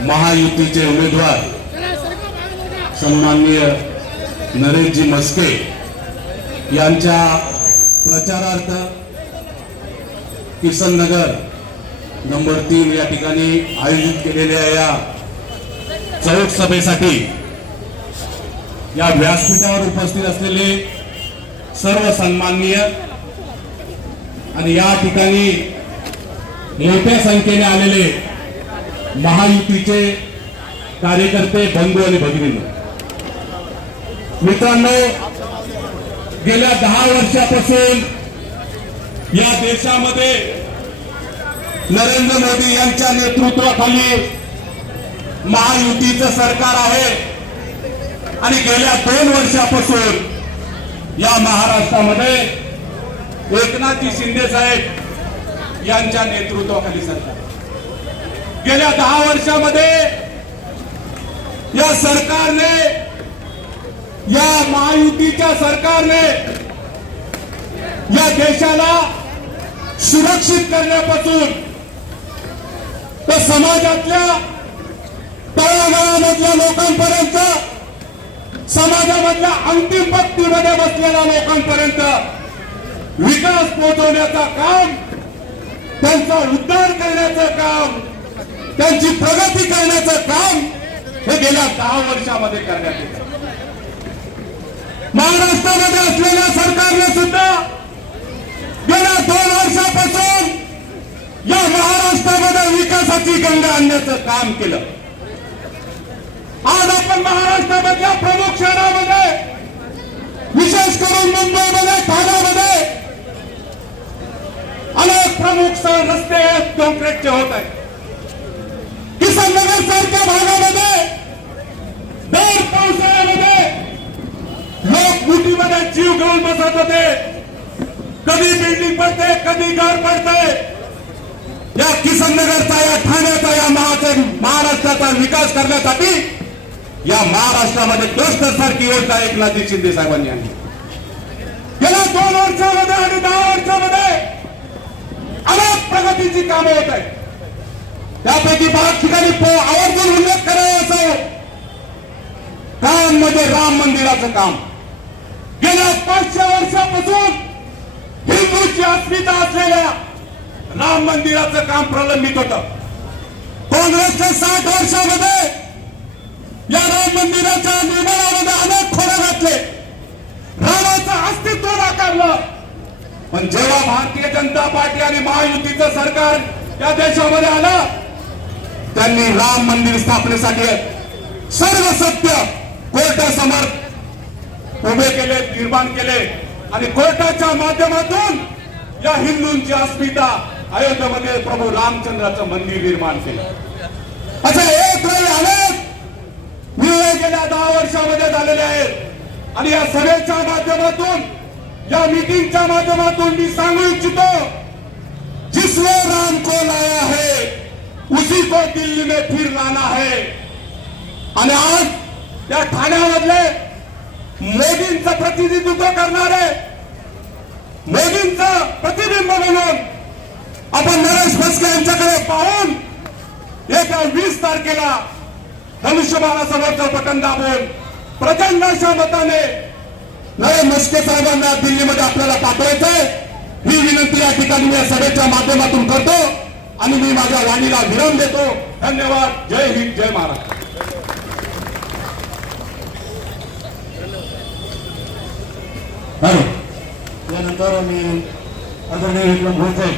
महायुतीचे उमेदवार सन्माननीय नरेशजी मस्के यांच्या प्रचारार्थ किसननगर नंबर तीन या ठिकाणी आयोजित केलेल्या या चौक सभेसाठी या व्यासपीठावर उपस्थित असलेले सर्व सन्माननीय आणि या ठिकाणी मोठ्या संख्येने आलेले महायुतीचे कार्यकर्ते बंधू आणि भगिनींनो मित्रांनो गेल्या दहा वर्षापासून या देशामध्ये नरेंद्र मोदी यांच्या नेतृत्वाखाली महायुतीचं सरकार आहे. आणि गेल्या दोन वर्षापासून या महाराष्ट्रामध्ये एकनाथजी शिंदे साहेब यांच्या नेतृत्वाखाली सरकार गेल्या दहा वर्षामध्ये या सरकारने या महायुतीच्या सरकारने या देशाला सुरक्षित करण्यापासून तर समाजातल्या तळागाळामधल्या लोकांपर्यंत समाजामधल्या अंतिम पंक्तीमध्ये बसलेल्या लोकांपर्यंत विकास पोहोचवण्याचं काम त्यांचा उद्धार करण्याचं काम त्यांची प्रगती करण्याचं काम हे गेल्या दहा वर्षामध्ये करण्यात येतं. महाराष्ट्रामध्ये असलेल्या सरकारने सुद्धा गेल्या दोन वर्षापासून या महाराष्ट्रामध्ये विकासाची गंगा आणण्याचं काम केलं. आज आपण महाराष्ट्रामधल्या प्रमुख शहरामध्ये विशेष करून मुंबईमध्ये ठाण्यामध्ये अनेक प्रमुख स- रस्ते कॉन्क्रीटचे होत आहेत. किसन सारख्या भागामध्ये दर पावसाळ्यामध्ये लोक मुठीमध्ये जीव घेऊन बसत होते. कधी बिल्डिंग पडते कधी घर पडते. या किसननगरचा या ठाण्याचा या महाराष्ट्राचा विकास करण्यासाठी या महाराष्ट्रामध्ये क्लस्टर सारखी योजना एकनाथजी शिंदे साहेबांनी आणली. गेल्या दोन वर्षामध्ये आणि दहा वर्षामध्ये अनेक प्रगतीची कामं होत आहेत. त्यापैकी बऱ्याच ठिकाणी पो- आवर्जून उल्लेख करायचा काम म्हणजे राम मंदिराचं काम. गेल्या पाचशे वर्षापासून हिंदूची अस्मिता असलेल्या राम मंदिराचं काम प्रलंबित होतं. काँग्रेसच्या साठ वर्षामध्ये या राम मंदिराच्या निर्माणामध्ये अनेक खोडे घातले. रामाचं अस्तित्व नाकारलं. पण जेव्हा भारतीय जनता पार्टी आणि महायुतीचं सरकार या देशामध्ये आलं त्यांनी राम मंदिर स्थापनेसाठी सर्व सत्य कोर्टासमोर उभे केले निर्माण केले. आणि कोर्टाच्या माध्यमातून या हिंदूंची अस्मिता अयोध्येमध्ये प्रभू रामचंद्राचं मंदिर निर्माण केलं. असं एक नाही अनेक निर्णय गेल्या दहा वर्षामध्ये झालेले आहेत. आणि या सभेच्या माध्यमातून या मीटिंगच्या माध्यमातून मी सांगू इच्छितो जिसने राम को लाया है उसी को दिल्ली में फिर लाना है। आणि आज त्या ठाण्यामधले मोदींचं प्रतिनिधित्व करणारे मोदींचं प्रतिबिंब म्हणून आपण नरेश म्हस्के यांच्याकडे पाहून येत्या वीस तारखेला धनुष्यबाणासमोरचं बटन दाबून प्रचंड अशा मताने नरेश म्हस्के साहेबांना दिल्लीमध्ये आपल्याला पाठवायचंय. ही विनंती या ठिकाणी या सभेच्या माध्यमातून करतो. आणि मी माझ्या वाणीला विराम देतो. धन्यवाद. जय हिंद जय महाराष्ट्र. यानंतर मी आदरणीय विक्रम भोसले.